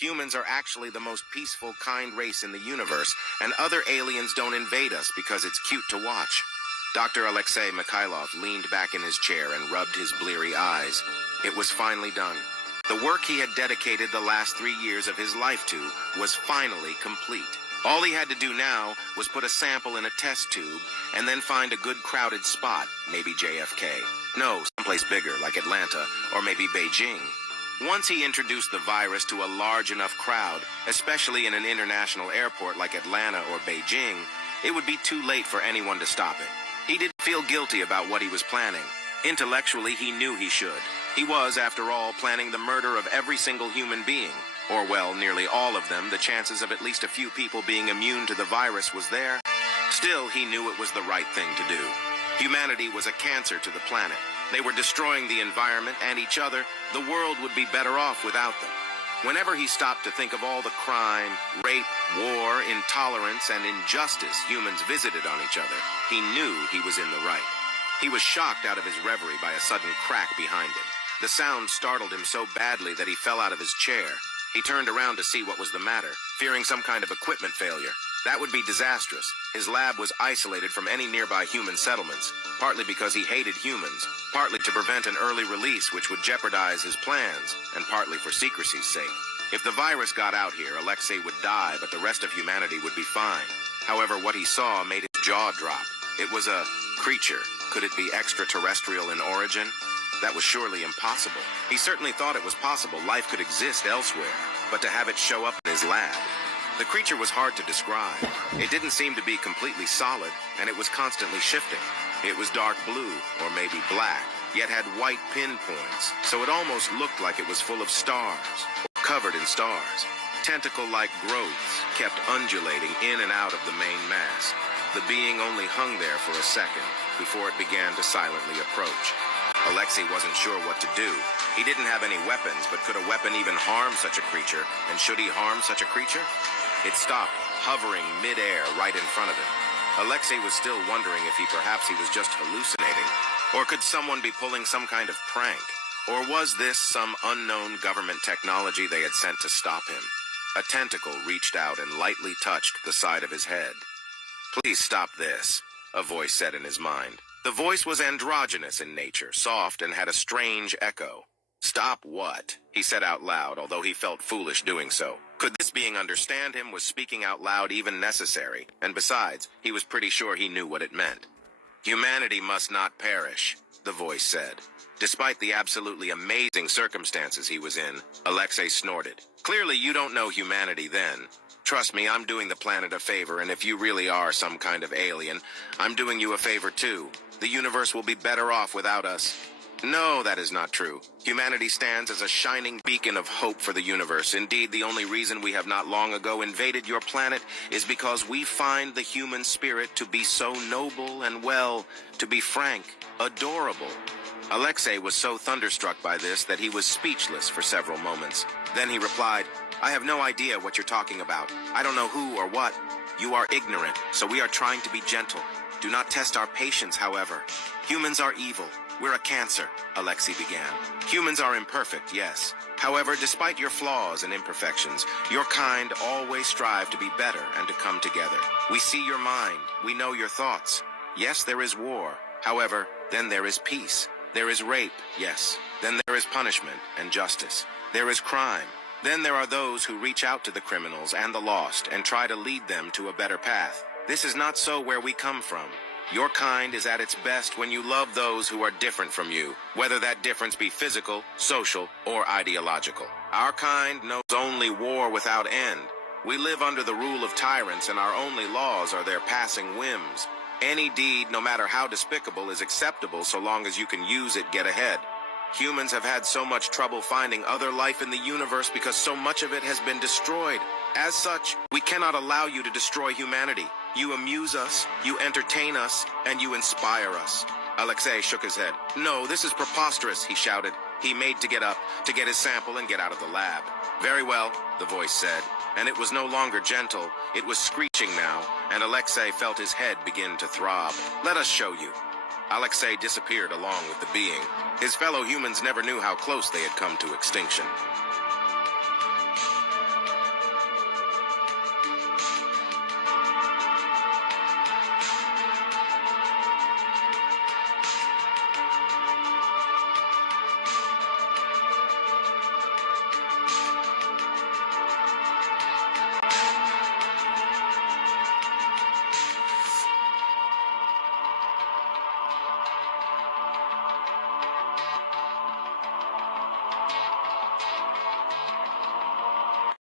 Humans are actually the most peaceful, kind race in the universe, and other aliens don't invade us because it's cute to watch. Dr. Alexei Mikhailov leaned back in his chair and rubbed his bleary eyes. It was finally done. The work he had dedicated the last 3 years of his life to was finally complete. All he had to do now was put a sample in a test tube and then find a good crowded spot, maybe JFK. No, someplace bigger like Atlanta or maybe Beijing. Once he introduced the virus to a large enough crowd, especially in an international airport like Atlanta or Beijing, it would be too late for anyone to stop it. He didn't feel guilty about what he was planning. Intellectually, he knew he should. He was, after all, planning the murder of every single human being. Or, well, nearly all of them. The chances of at least a few people being immune to the virus was there. Still, he knew it was the right thing to do. Humanity was a cancer to the planet. They were destroying the environment and each other. The world would be better off without them. Whenever he stopped to think of all the crime, rape, war, intolerance, and injustice humans visited on each other, he knew he was in the right. He was shocked out of his reverie by a sudden crack behind him. The sound startled him so badly that he fell out of his chair. He turned around to see what was the matter, fearing some kind of equipment failure. That would be disastrous. His lab was isolated from any nearby human settlements, partly because he hated humans, partly to prevent an early release which would jeopardize his plans, and partly for secrecy's sake. If the virus got out here, Alexei would die, but the rest of humanity would be fine. However, what he saw made his jaw drop. It was a creature. Could it be extraterrestrial in origin? That was surely impossible. He certainly thought it was possible life could exist elsewhere, but to have it show up in his lab. The creature was hard to describe. It didn't seem to be completely solid, and it was constantly shifting. It was dark blue, or maybe black, yet had white pinpoints, so it almost looked like it was full of stars, or covered in stars. Tentacle-like growths kept undulating in and out of the main mass. The being only hung there for a second, before it began to silently approach. Alexei wasn't sure what to do. He didn't have any weapons, but could a weapon even harm such a creature? And should he harm such a creature? It stopped, hovering mid-air right in front of him. Alexei was still wondering if perhaps he was just hallucinating. Or could someone be pulling some kind of prank? Or was this some unknown government technology they had sent to stop him? A tentacle reached out and lightly touched the side of his head. "Please stop this," a voice said in his mind. The voice was androgynous in nature, soft, and had a strange echo. "Stop what?" he said out loud, although he felt foolish doing so. Could this being understand him? Was speaking out loud even necessary? And besides, he was pretty sure he knew what it meant. "Humanity must not perish," the voice said. Despite the absolutely amazing circumstances he was in, Alexei snorted. "Clearly you don't know humanity then. Trust me, I'm doing the planet a favor, and if you really are some kind of alien, I'm doing you a favor too. The universe will be better off without us." No, that is not true. Humanity stands as a shining beacon of hope for the universe. Indeed, the only reason we have not long ago invaded your planet is because we find the human spirit to be so noble and, well, to be frank, adorable. Alexei was so thunderstruck by this that he was speechless for several moments. Then he replied, "I have no idea what you're talking about. I don't know who or what. You are ignorant, so we are trying to be gentle. Do not test our patience, however. Humans are evil. We're a cancer," Alexei began. "Humans are imperfect, yes. However, despite your flaws and imperfections, your kind always strive to be better and to come together. We see your mind. We know your thoughts. Yes, there is war. However, then there is peace. There is rape, yes. Then there is punishment and justice. There is crime. Then there are those who reach out to the criminals and the lost and try to lead them to a better path. This is not so where we come from. Your kind is at its best when you love those who are different from you, whether that difference be physical, social, or ideological. Our kind knows only war without end. We live under the rule of tyrants, and our only laws are their passing whims. Any deed, no matter how despicable, is acceptable so long as you can use it, get ahead. Humans have had so much trouble finding other life in the universe because so much of it has been destroyed. As such, we cannot allow you to destroy humanity. You amuse us, you entertain us, and you inspire us." Alexei shook his head. "No, this is preposterous," he shouted. He made to get up, to get his sample and get out of the lab. "Very well," the voice said, and it was no longer gentle. It was screeching now, and Alexei felt his head begin to throb. "Let us show you." Alexei disappeared along with the being. His fellow humans never knew how close they had come to extinction.